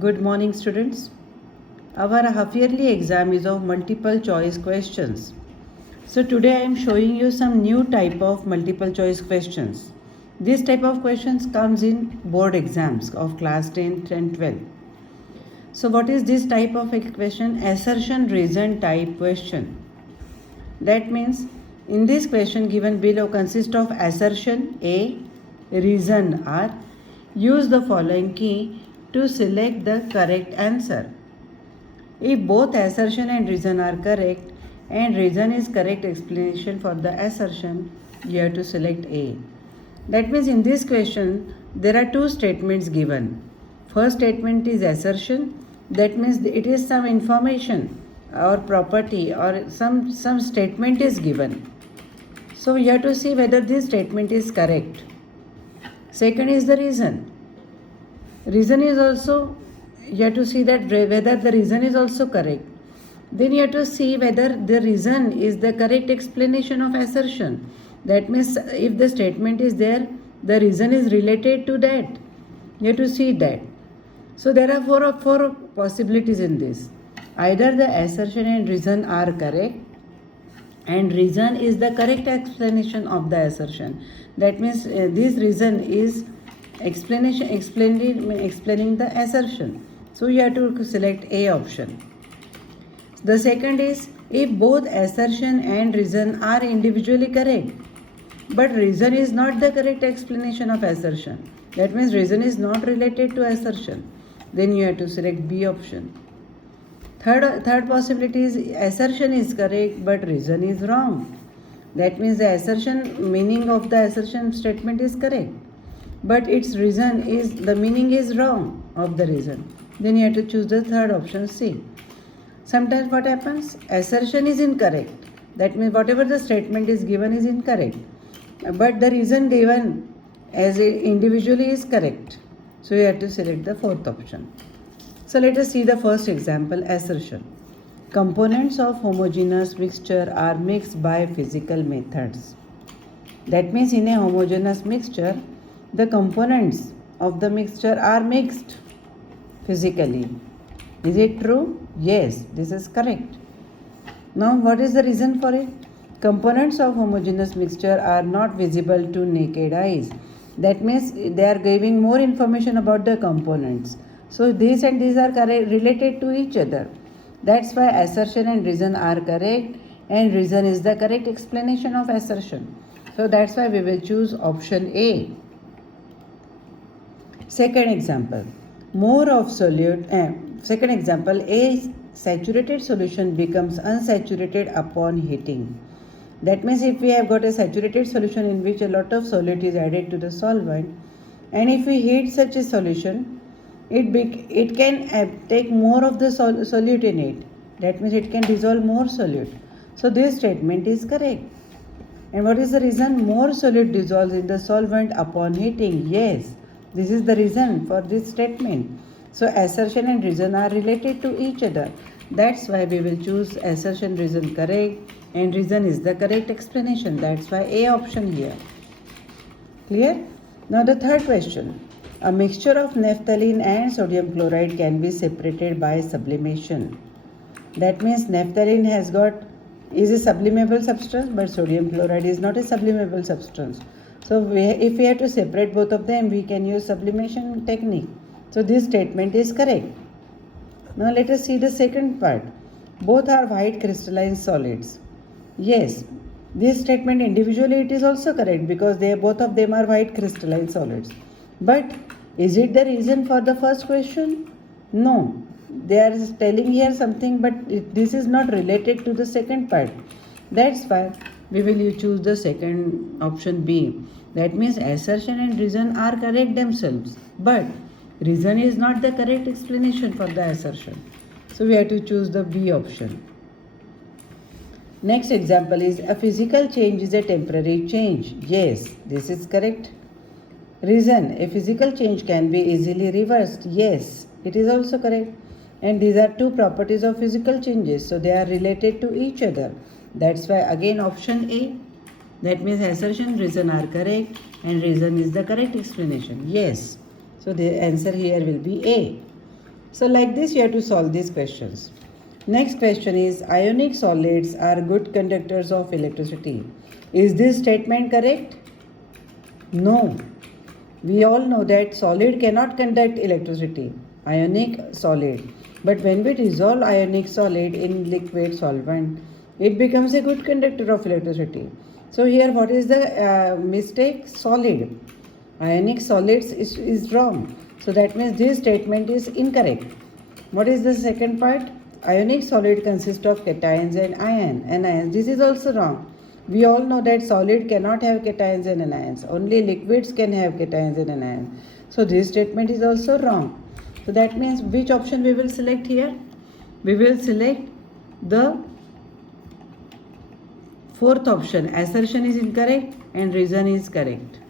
Good morning, students. Our half-yearly exam is of multiple choice questions. So today I am showing you some new type of multiple choice questions. This type of questions comes in board exams of class 10 and 12. So what is this type of question? Assertion reason type question. That means in this question given below consists of assertion A, reason R. Use the following key to select the correct answer. If both assertion and reason are correct and reason is correct explanation for the assertion, you have to select A. That means in this question there are two statements given. First statement is assertion. That means it is some information or property or some statement is given. So you have to see whether this statement is correct. Second is the reason. Reason is also, you have to see that whether the reason is also correct. Then you have to see whether the reason is the correct explanation of assertion. That means if the statement is there, the reason is related to that. You have to see that. So there are four possibilities in this. Either the assertion and reason are correct and reason is the correct explanation of the assertion. That means this reason is explaining the assertion. So you have to select A option. The second is if both assertion and reason are individually correct, but reason is not the correct explanation of assertion. That means reason is not related to assertion. Then you have to select B option. Third possibility is assertion is correct but reason is wrong. That means the assertion meaning of the assertion statement is correct, but its reason is the meaning is wrong of the reason. Then you have to choose the third option, C. Sometimes what happens? Assertion is incorrect. That means whatever the statement is given is incorrect, but the reason given as individually is correct. So you have to select the fourth option. So let us see the first example, assertion. Components of homogeneous mixture are mixed by physical methods. That means in a homogeneous mixture, the components of the mixture are mixed physically. Is it true? Yes, this is correct. Now what is the reason for it? Components of homogeneous mixture are not visible to naked eyes. That means they are giving more information about the components. So these and these are related to each other. That's why assertion and reason are correct and reason is the correct explanation of assertion. So that's why we will choose option A. Second example, second example, a saturated solution becomes unsaturated upon heating. That means if we have got a saturated solution in which a lot of solute is added to the solvent, and if we heat such a solution, it can take more of the solute in it. That means it can dissolve more solute. So this statement is correct. And what is the reason? More solute dissolves in the solvent upon heating. Yes, this is the reason for this statement. So assertion and reason are related to each other. That's why we will choose assertion reason correct and reason is the correct explanation. That's why A option here. Clear? Now the third question. A mixture of naphthalene and sodium chloride can be separated by sublimation. That means naphthalene is a sublimable substance, but sodium chloride is not a sublimable substance. So if we have to separate both of them, we can use sublimation technique. So this statement is correct. Now let us see the second part. Both are white crystalline solids. Yes, this statement individually it is also correct because both of them are white crystalline solids. But is it the reason for the first question? No. They are telling here something, but this is not related to the second part. That's why we will choose the second option B. That means assertion and reason are correct themselves, but reason is not the correct explanation for the assertion. So we have to choose the B option. Next example is a physical change is a temporary change. Yes, this is correct. Reason, a physical change can be easily reversed. Yes, it is also correct. And these are two properties of physical changes, so they are related to each other. That's why again option A. That means assertion, reason are correct and reason is the correct explanation. Yes. So the answer here will be A. So like this you have to solve these questions. Next question is, ionic solids are good conductors of electricity. Is this statement correct? No. We all know that solid cannot conduct electricity, ionic solid. But when we dissolve ionic solid in liquid solvent, it becomes a good conductor of electricity. So here what is the mistake? Solid. Ionic solids is wrong. So that means this statement is incorrect. What is the second part? Ionic solid consists of cations and anions. This is also wrong. We all know that solid cannot have cations and anions. Only liquids can have cations and anions. So this statement is also wrong. So that means which option we will select here? We will select the fourth option. Assertion is incorrect and reason is correct.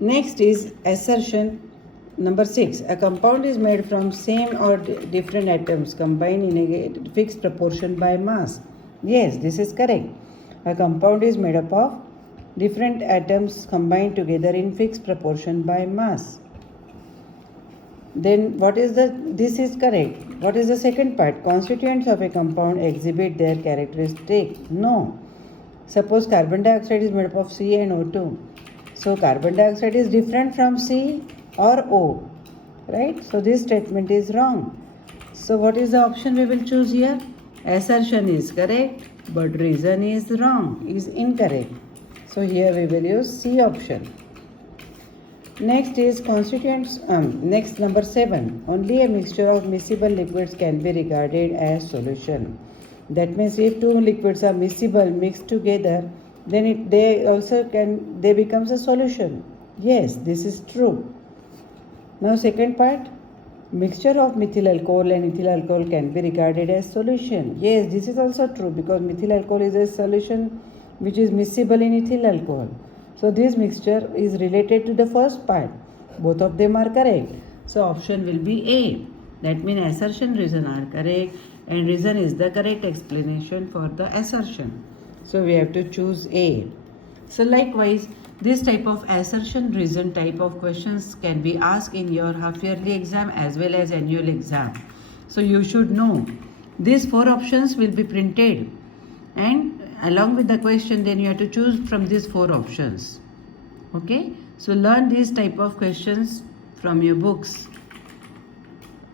Next is assertion number 6. A compound is made from same or different atoms combined in a fixed proportion by mass. Yes, this is correct. A compound is made up of different atoms combined together in fixed proportion by mass. Then this is correct. What is the second part? Constituents of a compound exhibit their characteristic. No. Suppose carbon dioxide is made up of C and O2. So carbon dioxide is different from C or O, right? So this statement is wrong. So what is the option we will choose here? Assertion is correct, but reason is wrong, is incorrect. So here we will use C option. Next is constituents. Next number 7. Only a mixture of miscible liquids can be regarded as solution. That means if two liquids are miscible mixed together, then they becomes a solution. Yes, this is true. Now second part, mixture of methyl alcohol and ethyl alcohol can be regarded as solution. Yes, this is also true because methyl alcohol is a solution which is miscible in ethyl alcohol. So this mixture is related to the first part. Both of them are correct. So option will be A. That means assertion, reason are correct, and reason is the correct explanation for the assertion. So we have to choose A. So likewise, this type of assertion reason type of questions can be asked in your half yearly exam as well as annual exam. So you should know these 4 options will be printed, and along with the question then you have to choose from these 4 options. Okay, so learn these type of questions from your books.